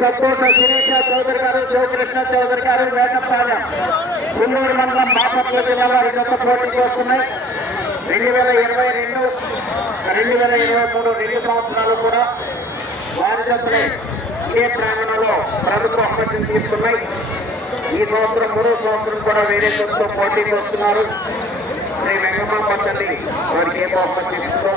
సంతోష శిరీష చౌదరి గారు, శివకృష్ణ చౌదరి గారు, వేటపాలెం కుల్లూరు మండలం బాపట్ల జిల్లా వారి గత పోటీకి వస్తున్నాయి. 2022, 2023 2 సంవత్సరాలు కూడా వారి జతలే ఇదే ప్రాంగణంలో ప్రభుత్వ బహుమతిని తీసుకున్నాయి. ఈ సంవత్సరం 3వ సంవత్సరం కూడా వేరే జతతో పోటీకి వస్తున్నారు. శ్రీ వెంగమాంబ తల్లి వారికి ఏ బహుమతి ఇస్తుందో